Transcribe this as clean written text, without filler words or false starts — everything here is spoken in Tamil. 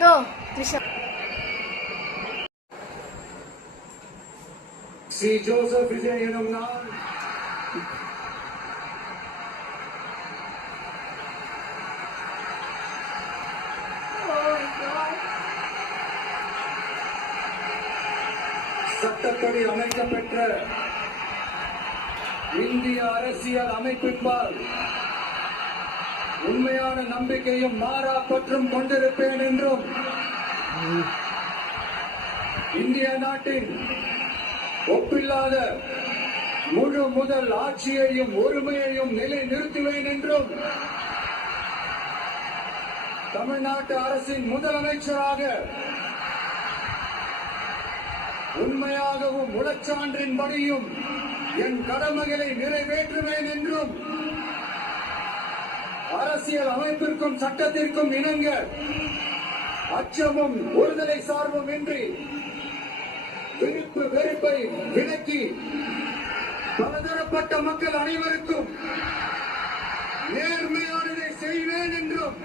दो त्रिशा சி ஜோசப் விஜய் எனும் நான் சட்டப்படி அமைக்கப்பெற்ற இந்திய அரசியல் அமைப்பின்பால் உண்மையான நம்பிக்கையும் மாறா பற்றும் கொண்டிருப்பேன் என்றும் இந்திய நாட்டின் ஒப்பில்லாத முழு முதல் ஆட்சியையும் ஒருமையையும் நிலை நிறுத்துவேன் என்றும் தமிழ்நாட்டு அரசின் முதலமைச்சராக உண்மையாகவும் உளச்சான்றின்படியும் என் கடமைகளை நிறைவேற்றுவேன் என்றும் அரசியல் அமைப்பிற்கும் சட்டத்திற்கும் இணங்க அச்சமும் ஒருதலை சார்பும் இன்றி விருப்பு வெறுப்பை விலக்கி பலதரப்பட்ட மக்கள் அனைவருக்கும் நேர்மையானதை செய்வேன் என்றும்